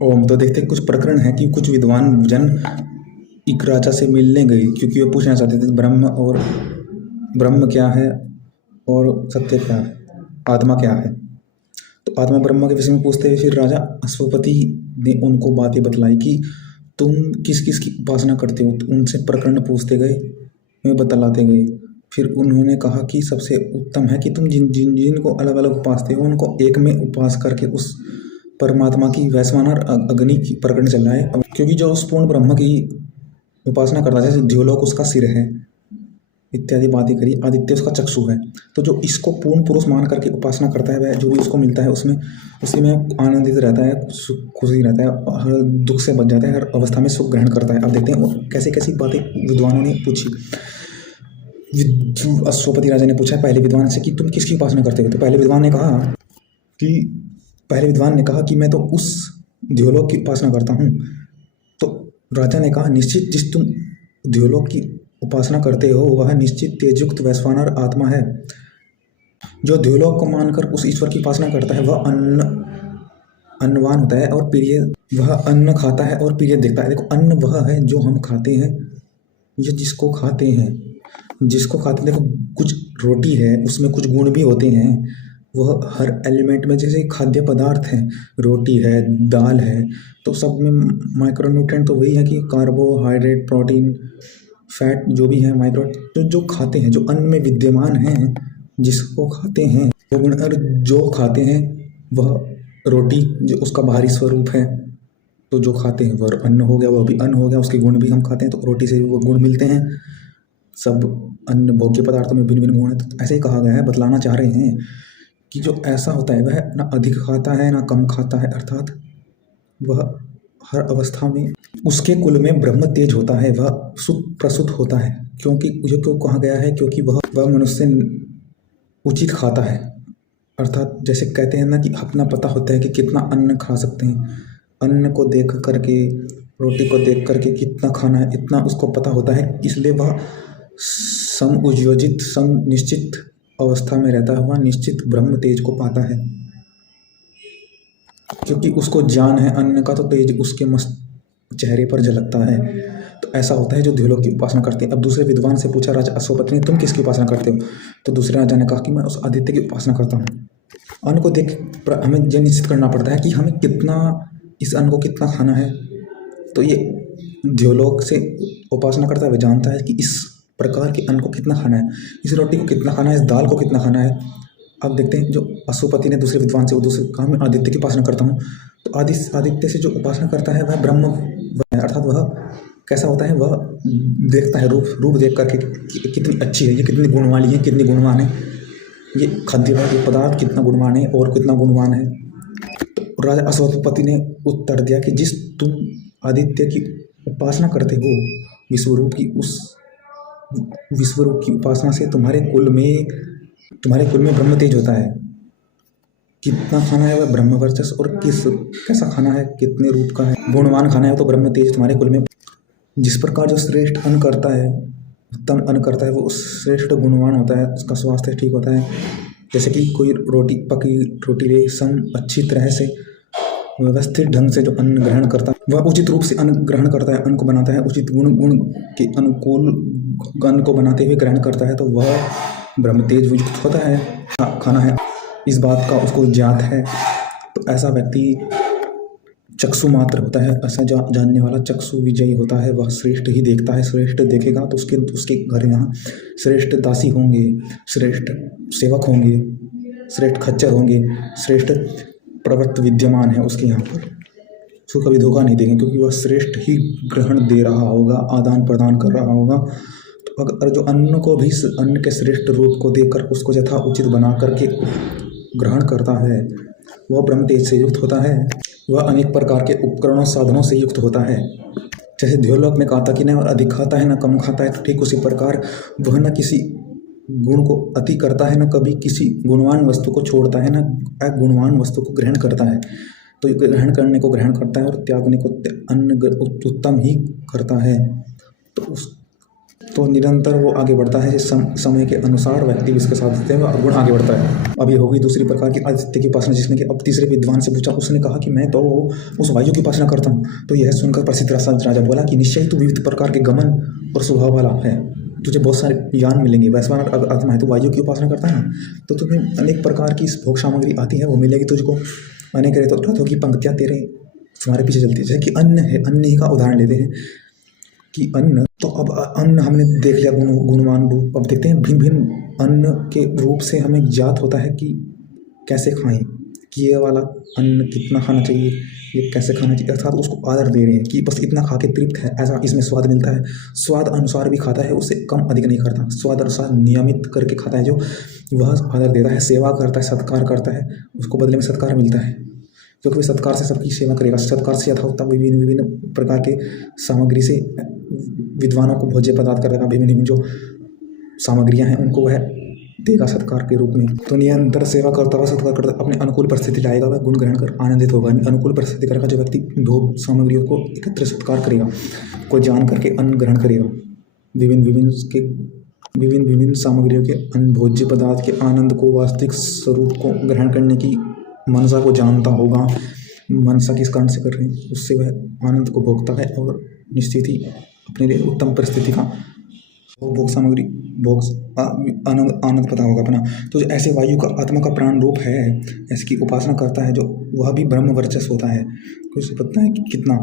ओम। तो देखते हैं कुछ प्रकरण है कि कुछ विद्वान जन एक राजा से मिलने गए क्योंकि वो पूछना चाहते थे ब्रह्म क्या है और सत्य क्या है, आत्मा क्या है। तो आत्मा ब्रह्म के विषय में पूछते हुए फिर राजा अश्वपति ने उनको बातें बतलाई कि तुम किस किस की उपासना करते हो। तो उनसे प्रकरण पूछते गए, वे बतलाते गए। फिर उन्होंने कहा कि सबसे उत्तम है कि तुम जिन जिन जिनको अलग अलग उपासते हो उनको एक में उपास करके उस परमात्मा की वैश्वानर अग्नि की प्रकरण चलाए। क्योंकि जो उस पूर्ण ब्रह्म की उपासना करता है, जैसे द्योलोक उसका सिर है इत्यादि बातें करी, आदित्य उसका चक्षु है। तो जो इसको पूर्ण पुरुष मान करके उपासना करता है वह जो भी उसको मिलता है उसमें उसी में आनंदित रहता है, खुशी रहता है, हर दुख से बच जाता है, हर अवस्था में सुख ग्रहण करता है। अब देखते हैं कैसे कैसी बातें विद्वानों ने पूछी। अश्वपति राजा ने पूछा पहले विद्वान से कि तुम किसकी उपासना करते हो। तो पहले विद्वान ने कहा कि मैं तो उस द्योलोक की उपासना करता हूँ। तो राजा ने कहा निश्चित जिस तुम द्योलोक की उपासना करते हो वह निश्चित तेजयुक्त वैश्वानर आत्मा है। जो द्योलोक को मानकर उस ईश्वर की उपासना करता है वह अन्नवान होता है और प्रिय, वह अन्न खाता है और प्रिय देखता है। देखो अन्न वह है जो हम खाते हैं, ये जिसको खाते हैं देखो कुछ रोटी है उसमें कुछ गुण भी होते हैं। वह हर एलिमेंट में जैसे खाद्य पदार्थ हैं, रोटी है, दाल है, तो सब में माइक्रोन्यूट्रिएंट तो वही है कि कार्बोहाइड्रेट, प्रोटीन, फैट जो भी है माइक्रो, तो जो खाते हैं जो अन्न में विद्यमान हैं, जिसको खाते हैं वो गुण, और जो खाते हैं वह रोटी जो उसका बाहरी स्वरूप है, तो जो खाते हैं वह अन्न हो गया, वह भी अन्न हो गया, उसके गुण भी हम खाते हैं तो रोटी से भी वो गुण मिलते हैं। सब अन्य भोग्य पदार्थों में भिन्न भिन्न गुण है। तो ऐसे ही कहा गया है, बतलाना चाह रहे हैं कि जो ऐसा होता है वह ना अधिक खाता है ना कम खाता है, अर्थात वह हर अवस्था में उसके कुल में ब्रह्म तेज होता है, वह शुद्ध प्रसुद्ध होता है। क्योंकि जो क्यों कहा गया है, क्योंकि वह मनुष्य उचित खाता है। अर्थात जैसे कहते हैं ना कि अपना पता होता है कि कितना अन्न खा सकते हैं, अन्न को देख करके, रोटी को देख करके कितना खाना है इतना उसको पता होता है, इसलिए वह समुयोजित निश्चित अवस्था में रहता हुआ निश्चित ब्रह्म तेज को पाता है। क्योंकि उसको ज्ञान है अन्न का, तो तेज उसके मस्त चेहरे पर झलकता है। तो ऐसा होता है जो द्योलोक की उपासना करते हैं। अब दूसरे विद्वान से पूछा राजा अश्वपति ने, तुम किसकी उपासना करते हो। तो दूसरे राजा ने कहा कि मैं उस आदित्य की उपासना करता हूँ। अन्न को देख हमें यह निश्चित करना पड़ता है कि हमें कितना, इस अन्न को कितना खाना है। तो ये द्योलोक से उपासना करता है, वह जानता है कि इस प्रकार के अन्न को कितना खाना है, इस रोटी को कितना खाना है, इस दाल को कितना खाना है। अब देखते हैं जो अश्वपति ने दूसरे विद्वान से, वो दूसरे कहा मैं आदित्य की उपासना करता हूँ। तो आदित्य से जो उपासना करता है वह ब्रह्म है, अर्थात वह कैसा होता है, वह देखता है रूप देख करके कितनी अच्छी है, ये कितनी गुण वाली है, कितनी गुणवान है, ये खाद्य पदार्थ कितना गुणवान है और कितना गुणवान है। तो राजा अश्वपति ने उत्तर दिया कि जिस तुम आदित्य की उपासना करते हो विश्वरूप की, उस विश्वरूप की उपासना से तुम्हारे कुल में ब्रह्म तेज होता है। कितना खाना है वह ब्रह्म वर्चस्व, और कैसा खाना है, कितने रूप का है, गुणवान खाना है तो ब्रह्म तेज तुम्हारे कुल में। जिस प्रकार जो श्रेष्ठ अन्न करता है, उत्तम अन्न करता है, वो श्रेष्ठ गुणवान होता है, उसका स्वास्थ्य ठीक होता है। जैसे कि कोई पकी रोटी ले अच्छी तरह से व्यवस्थित ढंग से जो अन्न ग्रहण करता है वह उचित रूप से अन्न ग्रहण करता है, अन्न को बनाता है, उचित गुण के अनुकूल अन्न को बनाते हुए ग्रहण करता है, तो वह ब्रह्म तेज युक्त होता है। खाना है इस बात का उसको ज्ञात है। तो ऐसा व्यक्ति चक्षु मात्र होता है, ऐसा जानने वाला चक्षु विजयी होता है। वह श्रेष्ठ ही देखता है, श्रेष्ठ देखेगा तो उसके घर यहाँ श्रेष्ठ दासी होंगे, श्रेष्ठ सेवक होंगे, श्रेष्ठ खच्चर होंगे, श्रेष्ठ प्रवृत्त विद्यमान है उसके यहाँ पर। उसको कभी धोखा नहीं देंगे क्योंकि वह श्रेष्ठ ही ग्रहण दे रहा होगा, आदान प्रदान कर रहा होगा। तो अगर जो अन्न को भी अन्न के श्रेष्ठ रूप को देकर उसको यथा उचित बना करके ग्रहण करता है वह ब्रह्म तेज से युक्त होता है। वह अनेक प्रकार के उपकरणों साधनों से युक्त होता है। जैसे द्योलोक में कहा था कि न अधिक खाता है न कम खाता है, तो ठीक उसी प्रकार वह न किसी गुण को अति करता है, न कभी किसी गुणवान वस्तु को छोड़ता है, न अगुणवान वस्तु को ग्रहण करता है। तो ग्रहण करने को ग्रहण करता है और त्यागने को अन्न उत्तम ही करता है। तो तो निरंतर वो आगे बढ़ता है। जिस समय के अनुसार व्यक्ति इसके साथ होते हैं वह गुण आगे बढ़ता है। अब ये होगी दूसरी प्रकार की आदित्य की उपासना, जिसने कि अब तीसरे विद्वान से पूछा। उसने कहा कि मैं तो उस वायु की उपासना करता हूँ। तो यह सुनकर प्रसिद्ध राजा बोला कि निश्चय तू विविध प्रकार के गमन और स्वभाव वाला है, तुझे बहुत सारे ज्ञान मिलेंगे। वैश्वानर आत्मा है, तो वायु की उपासना करता है ना, तो तुम्हें अनेक प्रकार की भोग सामग्री आती है, वो मिलेगी तुझको। अनेक रथों की पंक्तियाँ तेरे तुम्हारे पीछे चलती है। जैसे कि अन्न है, अन्न ही का उदाहरण लेते हैं कि अन्न, तो अब अन्न हमने देख लिया गुणवान रूप। अब देखते हैं भिन्न भिन्न अन्न के रूप से हमें ज्ञात होता है कि कैसे खाएं, कि ये वाला अन्न कितना खाना चाहिए, ये कैसे खाना चाहिए। अर्थात उसको आदर दे रहे हैं कि बस इतना खा के तृप्त है, ऐसा इसमें स्वाद मिलता है। स्वाद अनुसार भी खाता है, उससे कम अधिक नहीं करता। स्वाद अनुसार नियमित करके खाता है जो, वह आदर देता है, सेवा करता है, सत्कार करता है, उसको बदले में सत्कार मिलता है, क्योंकि वह सत्कार से सबकी सेवा करेगा। सत्कार से यथावता विभिन्न विभिन्न प्रकार के सामग्री से विद्वानों को भोज्य पदार्थ करेगा। विभिन्न विभिन्न जो सामग्रियां हैं उनको वह देगा सत्कार के रूप में। तो निरंतर सेवा करता हुआ सत्कार करता अपने अनुकूल परिस्थिति लाएगा, वह गुण ग्रहण कर आनंदित होगा। अनुकूल परिस्थिति करेगा जो व्यक्ति भोग सामग्रियों को एकत्र सत्कार करेगा, को जान करके अन्न ग्रहण करेगा। विभिन्न विभिन्न सामग्रियों के अन्न भोज्य पदार्थ के आनंद को, वास्तविक स्वरूप को ग्रहण करने की मनसा को जानता होगा। मनसा किस कारण से कर रहे हैं, उससे वह आनंद को भोगता है और निश्चित ही अपने लिए उत्तम परिस्थिति का भोग सामग्री भोग आनंद पता होगा अपना। तो ऐसे वायु का आत्मा का प्राण रूप है, इसकी उपासना करता है जो, वह भी ब्रह्म वर्चस्व होता है। कुछ पता है कि कितना।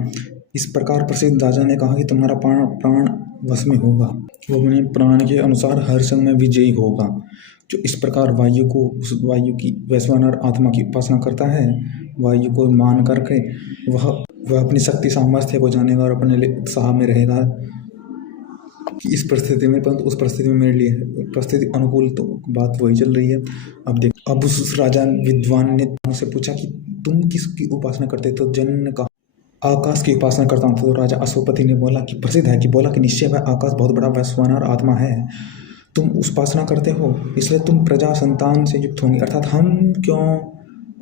इस प्रकार प्रसिद्ध राजा ने कहा कि तुम्हारा प्राण वश में होगा, वो अपने प्राण के अनुसार हर समय विजयी होगा। जो इस प्रकार वायु की वैश्वानर आत्मा की उपासना करता है, वायु को मान करके वह अपनी शक्ति सामर्थ्य को जानेगा और अपने लिए उत्साह में रहेगा कि इस परिस्थिति में, परंतु उस परिस्थिति में मेरे लिए परिस्थिति अनुकूल, तो बात वही चल रही है। अब उस राजा विद्वान ने उनसे पूछा कि तुम किसकी उपासना करते? तो जन ने कहा आकाश की उपासना करता हूँ। तो राजा अश्वपति ने बोला कि प्रसिद्ध है कि बोला कि निश्चय वह आकाश बहुत बड़ा वैश्वानर आत्मा है, तुम उपासना करते हो, इसलिए तुम प्रजा संतान से युक्त होंगे। अर्थात हम क्यों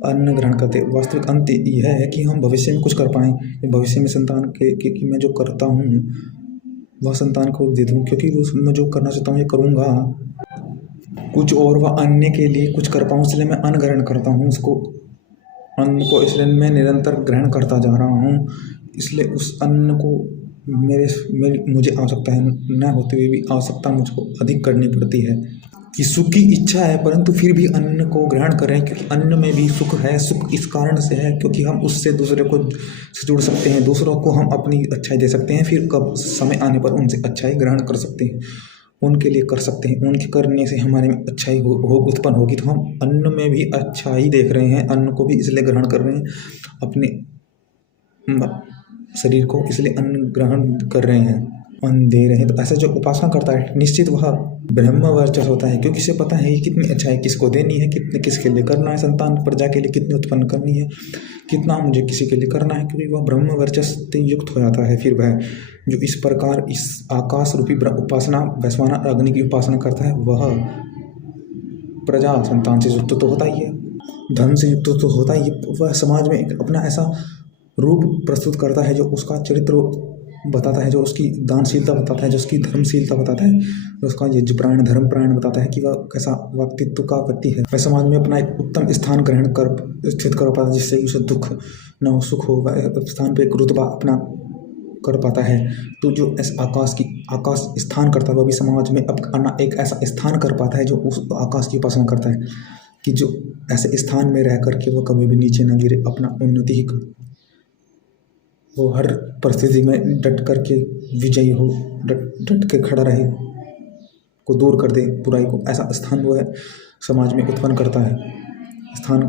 अन्न ग्रहण करते, वास्तविक अंत यह है कि हम भविष्य में कुछ कर पाएँ, भविष्य में संतान के मैं जो करता हूँ वह संतान को दे दूँ, क्योंकि मैं जो करना चाहता हूँ ये करूँगा कुछ और वह अन्य के लिए कुछ कर पाऊँ, इसलिए मैं अन्न ग्रहण करता हूँ। अन्न को इसलिए मैं निरंतर ग्रहण करता जा रहा हूँ, इसलिए उस अन्न को मुझे आवश्यकता है, न होते हुए भी आवश्यकता मुझको अधिक करनी पड़ती है कि सुख की इच्छा है, परंतु फिर भी अन्न को ग्रहण करें, क्योंकि अन्न में भी सुख है। सुख इस कारण से है क्योंकि हम उससे दूसरे को जुड़ सकते हैं, दूसरों को हम अपनी अच्छाई दे सकते हैं, फिर कब समय आने पर उनसे अच्छाई ग्रहण कर सकते हैं, उनके लिए कर सकते हैं। उनके करने से हमारे में अच्छाई उत्पन्न होगी। तो हम अन्न में भी अच्छाई देख रहे हैं, अन्न को भी इसलिए ग्रहण कर रहे हैं, अपने शरीर को इसलिए अन्न ग्रहण कर रहे हैं, अन्न दे रहे हैं। तो ऐसा जो उपासना करता है निश्चित वह ब्रह्म वर्चस्व होता है, क्योंकि इसे पता है कि कितनी अच्छाई किसको देनी है, कितने किसके लिए करना है, संतान प्रजा के लिए कितनी उत्पन्न करनी है, कितना मुझे किसी के लिए करना है, क्योंकि वह ब्रह्म वर्चस्व से युक्त हो जाता है। फिर वह जो इस प्रकार इस आकाश रूपी उपासना वैश्वानर अग्नि की उपासना करता है, वह प्रजा संतान से युक्त तो होता ही है, धन से युक्त तो होता ही है। वह समाज में एक अपना ऐसा रूप प्रस्तुत करता है जो उसका चरित्र बताता है, जो उसकी दानशीलता बताता है, जो उसकी धर्मशीलता बताता है, जो उसका ये धर्म प्राण बताता है कि वह कैसा व्यक्तित्व का व्यक्ति है। वह समाज में अपना एक उत्तम स्थान ग्रहण कर स्थित कर पाता है, जिससे उसे दुख न हो सुख हो, वह स्थान पे एक रुतबा अपना कर पाता है। तो जो आकाश स्थान करता है वह भी समाज में अपना एक ऐसा स्थान कर पाता है जो उस आकाश की उपासना करता है, कि जो ऐसे स्थान में रह करके वो कभी भी नीचे न गिरे, अपना उन्नति ही कर, वो हर परिस्थिति में डट करके विजयी हो, डट के खड़ा रहे, को दूर कर दे बुराई को। ऐसा स्थान वो है समाज में उत्पन्न करता है, स्थान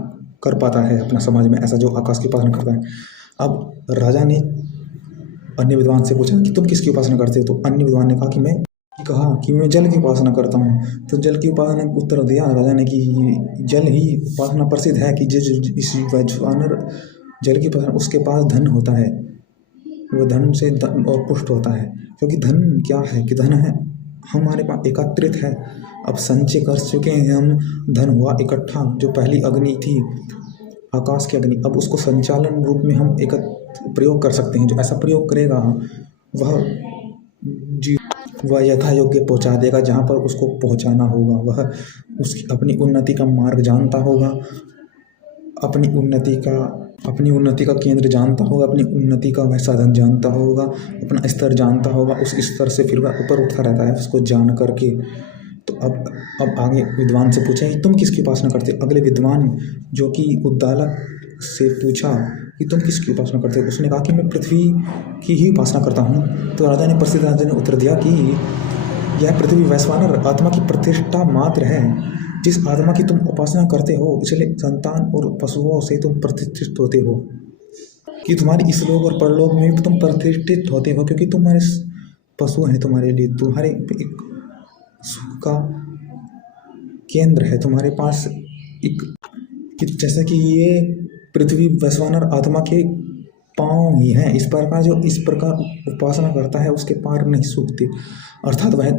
कर पाता है अपना समाज में, ऐसा जो आकाश की उपासना करता है। अब राजा ने अन्य विद्वान से पूछा कि तुम किसकी उपासना करते हो? तो अन्य विद्वान ने कहा कि मैं जल की उपासना करता हूँ। तो जल की उपासना का उत्तर दिया राजा ने कि जल ही उपासना प्रसिद्ध है, कि इस वैश्वानर जल की उपासना, उसके पास धन होता है, वो धन से और पुष्ट होता है। क्योंकि धन क्या है कि धन है हमारे पास एकत्रित है, अब संचय कर चुके हैं हम, धन हुआ इकट्ठा। जो पहली अग्नि थी आकाश की अग्नि, अब उसको संचालन रूप में हम प्रयोग कर सकते हैं। जो ऐसा प्रयोग करेगा वह वह यथा योग्य पहुँचा देगा जहाँ पर उसको पहुँचाना होगा। वह उसकी अपनी उन्नति का मार्ग जानता होगा, अपनी उन्नति का केंद्र जानता होगा, अपनी उन्नति का वह साधन जानता होगा, अपना स्तर जानता होगा। उस स्तर से फिर वह ऊपर उठता रहता है उसको जान करके। तो अब आगे विद्वान से पूछा कि तुम किसकी उपासना करते हो। अगले विद्वान जो कि उद्दालक से पूछा कि तुम किसकी उपासना करते हो। उसने कहा कि मैं पृथ्वी की ही उपासना करता हूँ। तो प्रसिद्ध राजा ने उत्तर दिया कि यह पृथ्वी वैश्वानर आत्मा की प्रतिष्ठा मात्र है। जिस आत्मा की तुम उपासना करते हो, इसलिए संतान और पशुओं से तुम प्रतिष्ठित होते हो, कि तुम्हारे इस लोक और परलोक में भी तुम प्रतिष्ठित होते हो, क्योंकि तुम्हारे पशु हैं तुम्हारे लिए, तुम्हारे एक सुख का केंद्र है तुम्हारे पास एक, जैसे कि ये पृथ्वी वैश्वानर आत्मा के पाँव ही हैं। इस प्रकार उपासना करता है उसके पार नहीं सूखते, अर्थात वह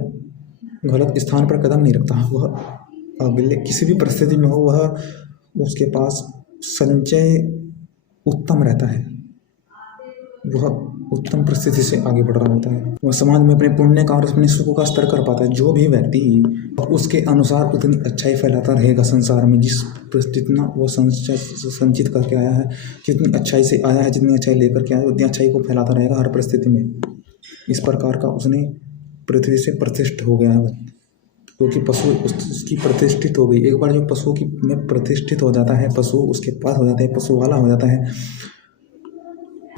गलत स्थान पर कदम नहीं रखता। वह अगले किसी भी परिस्थिति में हो, वह उसके पास संचय उत्तम रहता है, वह उत्तम परिस्थिति से आगे बढ़ रहा होता है। वह समाज में अपने पुण्य का और अपने सुख का स्तर कर पाता है। जो भी व्यक्ति उसके अनुसार उतनी अच्छाई फैलाता रहेगा संसार में, जितना वो संचित करके आया है, जितनी अच्छाई से आया है, जितनी अच्छाई लेकर के आया है, उतनी अच्छाई को फैलाता रहेगा हर परिस्थिति में। इस प्रकार का उसने पृथ्वी से प्रतिष्ठित हो गया है, क्योंकि पशु उसकी प्रतिष्ठित हो गई। एक बार जो पशु की में प्रतिष्ठित हो जाता है, पशु उसके पास हो जाता है, पशु वाला हो जाता है,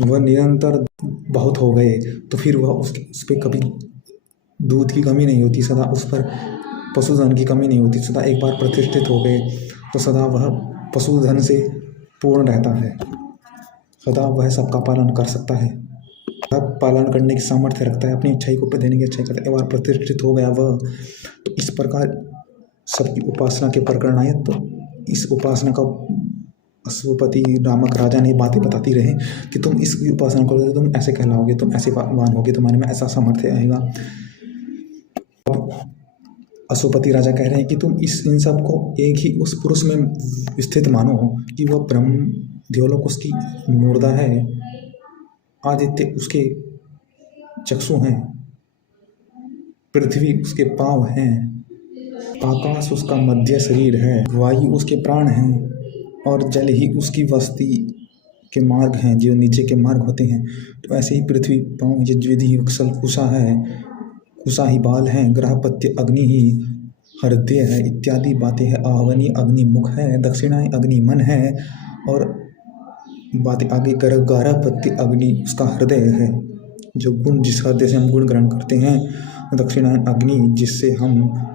वह निरंतर बहुत हो गए, तो फिर वह उस पर कभी दूध की कमी नहीं होती, सदा उस पर पशुधन की कमी नहीं होती। सदा एक बार प्रतिष्ठित हो गए तो सदा वह पशुधन से पूर्ण रहता है, सदा वह सबका पालन कर सकता है, सब पालन करने की सामर्थ्य रखता है, अपनी इच्छाई को देने की इच्छा करता है। एक बार प्रतिष्ठित हो गया वह, तो इस प्रकार सबकी उपासना के प्रकरण आए। तो इस उपासना का अश्वपति नामक राजा ने बातें बताती रहे कि तुम इसकी उपासना करोगे तो तुम ऐसे कहलाओगे, तुम ऐसे वान होगे, तुम्हारे में ऐसा सामर्थ्य आएगा। अश्वपति राजा कह रहे हैं कि तुम इन सब को एक ही उस पुरुष में स्थित मानो कि वह ब्रह्म द्योलोक उसकी मूर्धा है, आदित्य उसके चक्षु हैं, पृथ्वी उसके पांव हैं, आकाश उसका मध्य शरीर है, वायु उसके प्राण हैं और जल ही उसकी वस्ती के मार्ग हैं, जो नीचे के मार्ग होते हैं। तो ऐसे ही पृथ्वी पाँव यज्विधि वत्सल कुशा है, कुशा ही बाल हैं, ग्रहपत्य अग्नि ही हृदय है, इत्यादि बातें हैं। आवनी अग्नि मुख है, दक्षिणाएं अग्नि मन है, और बातें आगे गारहपत्य अग्नि उसका हृदय है, जो गुण जिस हृदय से हम गुण ग्रहण करते हैं। दक्षिणायन अग्नि जिससे हम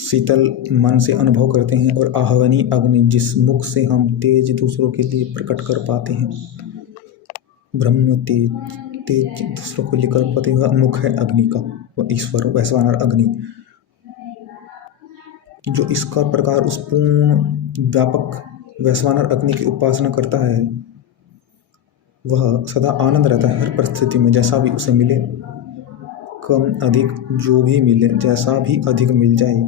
शीतल मन से अनुभव करते हैं, और आहवनी अग्नि जिस मुख से हम तेज दूसरों के लिए प्रकट कर पाते हैं। ब्रह्म तेज दूसरों को लेकर पाते हुआ मुख है अग्नि का, वह ईश्वर वैश्वानर अग्नि, जो इसका प्रकार उस पूर्ण व्यापक वैश्वानर अग्नि की उपासना करता है, वह सदा आनंद रहता है हर परिस्थिति में। जैसा भी उसे मिले, कम अधिक जो भी मिले, जैसा भी अधिक मिल जाए,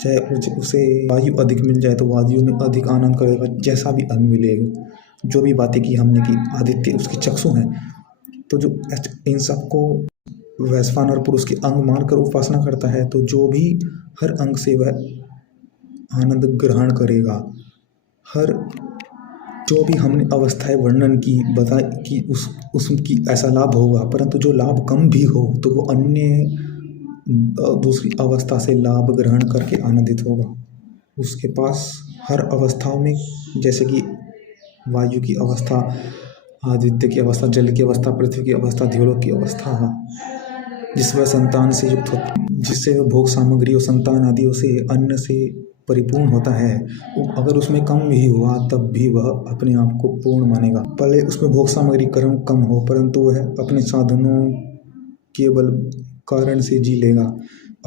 चाहे उसे वायु अधिक मिल जाए तो वायु में अधिक आनंद करेगा, जैसा भी अन्न मिलेगा। जो भी बातें की हमने की, आदित्य उसके चक्षु हैं, तो जो इन सबको वैश्वानर पुरुष के अंग मानकर उपासना करता है, तो जो भी हर अंग से वह आनंद ग्रहण करेगा। हर जो भी हमने अवस्थाएं वर्णन की बताई कि उसकी ऐसा लाभ होगा, परंतु जो लाभ कम भी हो तो वो अन्य दूसरी अवस्था से लाभ ग्रहण करके आनंदित होगा। उसके पास हर अवस्थाओं में, जैसे कि वायु की अवस्था, आदित्य की अवस्था, जल की अवस्था, पृथ्वी की अवस्था, द्योलोक की अवस्था, जिसमें संतान से युक्त हो, जिससे भोग सामग्री और संतान आदियों से अन्न से परिपूर्ण होता है। अगर उसमें कम भी हुआ तब भी वह अपने आप को पूर्ण मानेगा। भले उसमें भोग सामग्री कर्म कम हो, परंतु वह अपने साधनों केवल कारण से जी लेगा,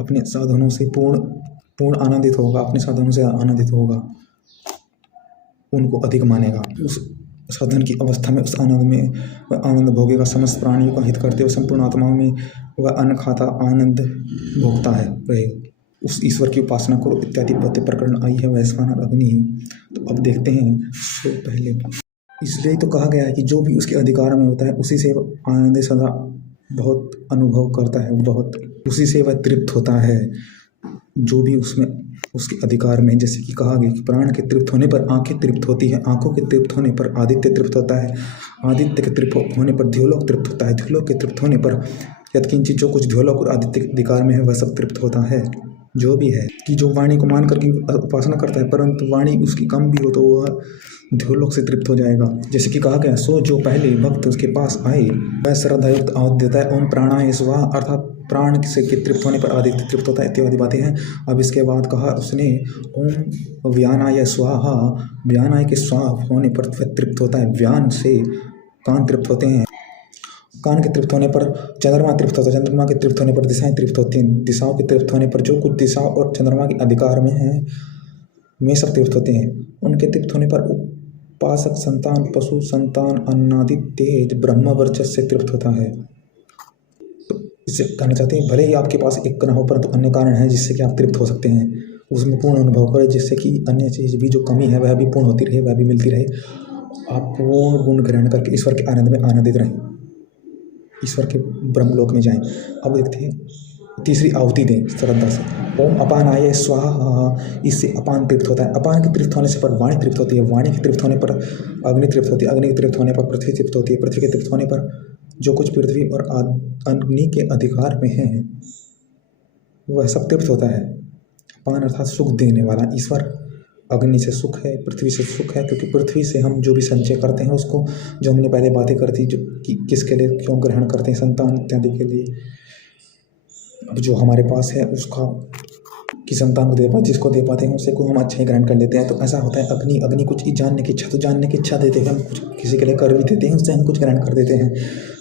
अपने साधनों से पूर्ण आनंदित होगा, अपने साधनों से आनंदित होगा, उनको अधिक मानेगा। उस साधन की अवस्था में, उस आनंद में वह आनंद भोगेगा। समस्त प्राणियों का हित करते हुए संपूर्ण आत्माओं में वह अन्न खाता आनंद भोगता है रहेगा। उस ईश्वर की उपासना करो इत्यादि बातें प्रकरण आई है वैश्वानर अग्नि। तो अब देखते हैं तो पहले इसलिए तो कहा गया है कि जो भी उसके अधिकार में होता है उसी से आनंद सदा बहुत अनुभव करता है, बहुत उसी से वह तृप्त होता है जो भी उसमें उसके अधिकार में। जैसे कि कहा गया कि प्राण के तृप्त होने पर आंखें तृप्त होती है, आंखों के तृप्त होने पर आदित्य तृप्त होता है, आदित्य के तृप्त होने पर ध्योलोक तृप्त होता है, ध्योलोक के तृप्त होने पर यत्किंचित जो कुछ ध्योलोक और आदित्य के अधिकार में है वह सब तृप्त होता है। जो भी है कि जो वाणी को मान करके उपासना करता है परंतु वाणी उसकी कम भी हो तो वह ध्योलोक से तृप्त हो जाएगा। जैसे कि कहा गया, सो जो पहले भक्त उसके पास आए वह श्रद्धायुक्त आहुति देता है, ओम प्राणाय स्वाहा, अर्थात प्राण से के तृप्त होने पर आदित्य तृप्त होता है, इत्यादि बातें हैं। अब इसके बाद कहा उसने ओम व्यानाय स्वाहा, व्यानाय के स्वाहा होने पर वह तृप्त होता है। व्यान से कान तृप्त होते हैं, कान के तृप्त होने पर चंद्रमा तृप्त होता है, चंद्रमा के तृप्त होने पर दिशाएं तृप्त होती हैं, दिशाओं के तृप्त होने पर जो कुछ दिशा और चंद्रमा के अधिकार में है वे सब तृप्त होते हैं। उनके तृप्त होने पर उपासक संतान, पशु संतान, अन्नादि तेज ब्रह्म वर्चस्व से तृप्त होता है। तो इससे कहना चाहते हैं भले ही आपके पास एक न हो परंतु अन्य कारण है जिससे कि आप तृप्त हो सकते हैं, उसमें पूर्ण अनुभव करें जिससे कि अन्य चीज़ भी जो कमी है वह भी पूर्ण होती रहे, वह भी मिलती रहे। आप पूर्ण गुण ग्रहण करके ईश्वर के आनंद में आनंदित रहें, ईश्वर के ब्रह्मलोक में जाएं। अब देखते हैं तीसरी आहुति दें श्रद्धा से, ओम अपानाय स्वाहा, इससे अपान तृप्त होता है। अपान के तृप्त होने से पर वाणी तृप्त होती है, वाणी के तृप्त होने पर अग्नि तृप्त होती है, अग्नि के तृप्त होने पर पृथ्वी तृप्त होती है, पृथ्वी के तृप्त होने पर जो कुछ पृथ्वी और अग्नि के अधिकार में है वह सब तृप्त होता है। अपान अर्थात सुख देने वाला ईश्वर, अग्नि से सुख है, पृथ्वी से सुख है, क्योंकि पृथ्वी से हम जो भी संचय करते हैं उसको, जो हमने पहले बातें करती जो कि किसके लिए क्यों ग्रहण करते हैं, संतान इत्यादि के लिए। अब जो हमारे पास है उसका कि संतान को दे पाते, जिसको दे पाते हैं उससे को हम अच्छा ही ग्रहण कर लेते हैं। तो ऐसा होता है अग्नि, अग्नि कुछ जानने की इच्छा, तो जानने की इच्छा देते हैं हम, कुछ किसी के लिए कर भी देते हैं उससे हम कुछ ग्रहण कर देते हैं,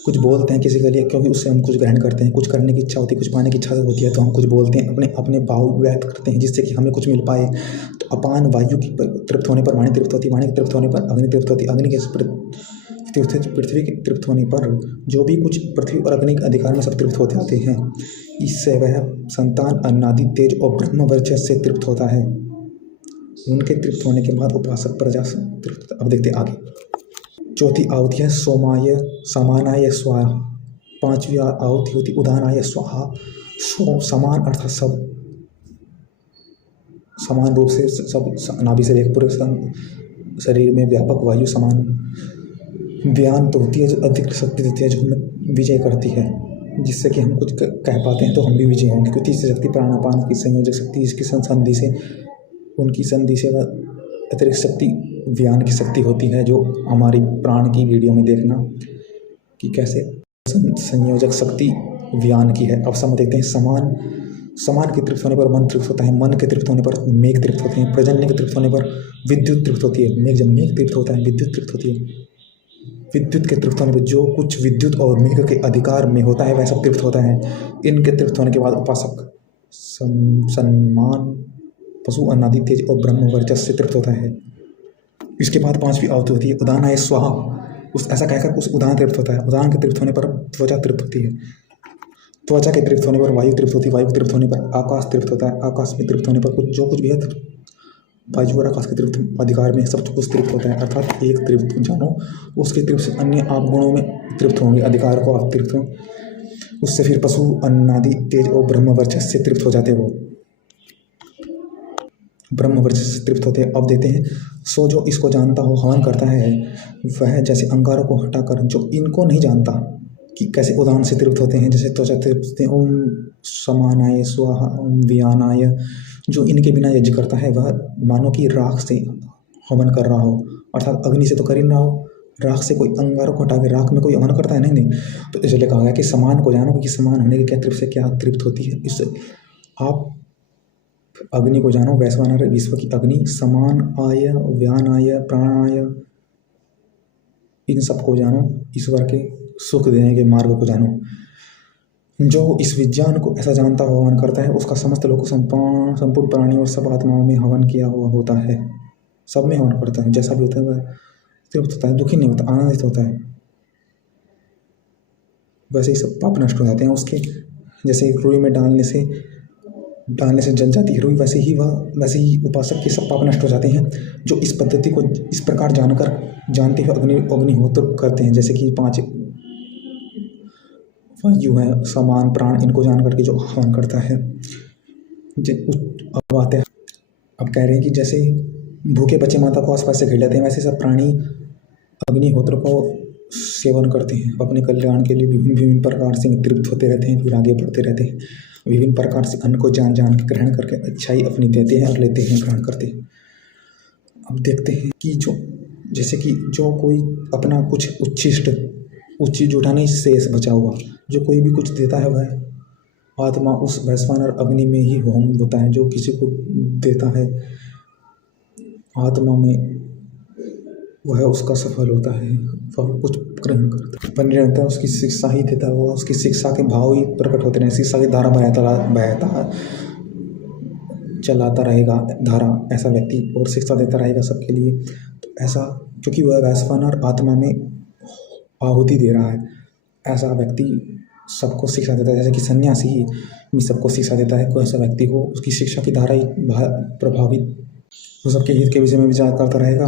कुछ बोलते हैं किसी के लिए क्योंकि उससे हम कुछ ग्रहण करते हैं, कुछ करने की इच्छा होती है, कुछ पाने की इच्छा होती है तो हम कुछ बोलते हैं, अपने अपने भाव व्यक्त करते हैं जिससे कि हमें कुछ मिल पाए। तो अपान वायु की तृप्त होने पर वाणी तृप्त होती है, वाणी की तृप्त होने पर अग्नि तृप्त होती है, अग्नि के पृथ्वी के तृप्त होने पर जो भी कुछ पृथ्वी और अग्नि के अधिकार में सब तृप्त होते आते हैं। इससे वह संतान, अन्नादि तेज और ब्रह्म वर्चस्व से तृप्त होता है। उनके तृप्त होने के बाद उपासक प्रजा से तृप्त होता है। अब देखते आगे, चौथी आहुति है सोमाय समानाय स्वाहा, पांचवी आहुति होती उदानाय स्वाहा। समान अर्थात सब समान रूप से सब नाभि से लेकर पूरे शरीर में व्यापक वायु समान। व्यान तो होती है जो अधिक शक्ति देती है, जो हमें विजय करती है, जिससे कि हम कुछ कह पाते हैं तो हम भी विजय होंगे। क्योंकि तीसरी शक्ति प्राणापान की संयोजक शक्ति, इसकी संधि से उनकी संधि से वह अतिरिक्त शक्ति व्यान की शक्ति होती है, जो हमारी प्राण की वीडियो में देखना कि कैसे संयोजक शक्ति व्यान की है। अब समय देखते हैं समान के तृप्त होने पर मन तृप्त होता है, मन के तृप्त होने पर मेघ तृप्त होते हैं, पर्जन्य के तृप्त होने पर विद्युत तृप्त होती है। मेघ जब मेघ तृप्त होता है विद्युत तृप्त होती है, विद्युत के तृप्त होने पर जो कुछ विद्युत और मेघ के अधिकार में होता है वह सब तृप्त होता है। इनके तृप्त होने के बाद उपासक सम्मान, पशु, अन्नादि तेज और ब्रह्म वर्चस्व से तृप्त होता है। इसके बाद पांचवी आहुति होती है उदानाय स्वाहा। उस ऐसा कहकर उस उदान तृप्त होता है। उदान के तृप्त होने पर त्वचा तृप्त होती है, त्वचा के तृप्त होने पर वायु तृप्त होती है, वायु के तृप्त होने पर आकाश तृप्त होता है, आकाश में तृप्त होने पर कुछ जो कुछ भी है वायु और आकाश के तृप्त अधिकार में सब कुछ तृप्त होता है। अर्थात एक तृप्त जानो उसके तृप्त से अन्य आप गुणों में तृप्त होंगे, अधिकार को आप तृप्त हो, उससे फिर पशु, अन्नादि तेज और ब्रह्म वर्चस्व से तृप्त हो जाते हैं। वो ब्रह्म वर्चस्व से तृप्त होते हैं। अब देते हैं, सो जो इसको जानता हो हवन करता है वह जैसे अंगारों को हटाकर, जो इनको नहीं जानता कि कैसे उदान से तृप्त होते हैं, जैसे त्वचा तृप्त हैं, ओम समानाय स्वाहा, ओम व्यानाय, जो इनके बिना यज्ञ करता है वह मानो कि राख से हवन कर रहा हो, अर्थात अग्नि से तो कर ही रहा हो, राख से कोई अंगारों को हटा के राख में कोई हवन करता है नहीं। तो इसलिए कहा गया कि समान को जानो कि समान होने के क्या तृप्त से क्या तृप्त होती है। इससे आप अग्नि को जानो, वैश्वानर विश्व की अग्नि, समान आय, व्यानाय, प्राणाय, इन सबको जानो, ईश्वर के सुख देने के मार्ग को जानो। जो इस विज्ञान को ऐसा जानता हो हवन करता है उसका समस्त लोगों संपूर्ण प्राणी और सब आत्माओं में हवन किया हुआ होता है, सब में हवन करता है, जैसा भी होता है वह तृप्त होता है, दुखी नहीं होता, आनंदित होता है। वैसे ही सब पाप नष्ट हो जाते हैं उसके, जैसे रुई में डालने से जल जाती है रुई, वैसे ही उपासक के सब पाप नष्ट हो जाते हैं जो इस पद्धति को इस प्रकार जानते हुए अग्निहोत्र करते हैं। जैसे कि वायु है, समान प्राण, इनको जान करके जो आह्वान करता है। अब आते हैं, अब कह रहे हैं कि जैसे भूखे बच्चे माता को आसपास से घेर लेते हैं, वैसे सब प्राणी अग्निहोत्र को सेवन करते हैं, अपने कल्याण के लिए विभिन्न विभिन्न प्रकार से तृप्त होते रहते हैं, फिर आगे बढ़ते रहते हैं, विभिन्न प्रकार से अन्न को जान जान के ग्रहण करके अच्छाई अपनी देते हैं और लेते हैं, ग्रहण करते हैं। अब देखते हैं कि जैसे कि जो कोई अपना कुछ उच्छिष्ट जो उठाने शेष बचा हुआ जो कोई भी कुछ देता है, वह आत्मा उस वैश्वानर अग्नि में ही होम होता है। जो किसी को देता है आत्मा में, वह उसका सफल होता है, वह कुछ ग्रहण करता है, बन रहता है, उसकी शिक्षा ही देता है, वो उसकी शिक्षा के भाव ही प्रकट होते हैं, शिक्षा की धारा बहता चलाता रहेगा धारा, ऐसा व्यक्ति, और शिक्षा देता रहेगा सबके लिए। तो ऐसा, क्योंकि वह वैश्वानर आत्मा में आहुति दे रहा है, ऐसा व्यक्ति सबको शिक्षा देता है। जैसे कि सन्यासी ही सबको शिक्षा देता है, कोई ऐसा व्यक्ति हो, उसकी शिक्षा की धारा ही प्रभावित, वो सबके हित के विषय में विचार करता रहेगा,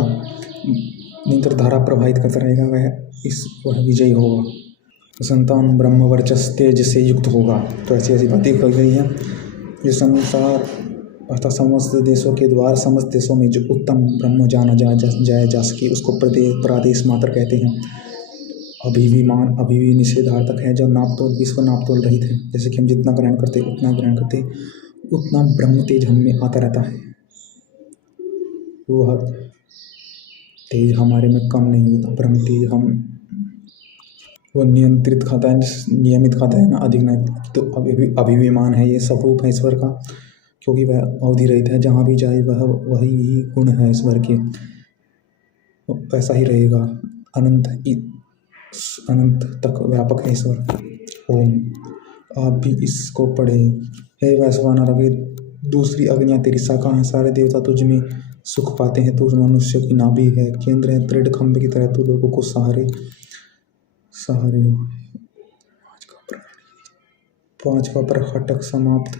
निरंतर धारा प्रभावित करता रहेगा, वह विजयी होगा, संतान ब्रह्म वर्चस्व तेज से युक्त होगा। तो ऐसी ऐसी बातें कही गई हैं। जो संसार अर्थात समस्त देशों के द्वार, समस्त देशों में जो उत्तम ब्रह्म जाना जाया जा सके, उसको प्रादेश मात्र कहते हैं। अभिविमान, अभिवी निषेधार्थक है, जो नापतोल, विश्व नापतोल रहित है। जैसे कि हम जितना ग्रहण करते उतना ब्रह्म तेज हम में आता रहता है, वह तेज हमारे में कम नहीं होता। ब्रह्म तेज वो नियंत्रित खाता है, नियमित खाता है ना, अधिक नहीं। तो अभिविमान है, ये स्वरूप है ईश्वर का, क्योंकि वह अवधि रहित है, जहाँ भी जाए वह वही ही गुण है ईश्वर के, ऐसा ही रहेगा, अनंत तक व्यापक है ईश्वर। ओम। आप भी इसको पढ़े। हे वैश्वानर, अग्नि, दूसरी अग्नियाँ तेरी शाखा हैं, सारे देवता तुझ में सुख पाते हैं, तू मनुष्य की नाभि है, केंद्र है, दृढ़ खंभे की तरह तू लोगों को सहारे हो। 5वां प्रहटक समाप्त।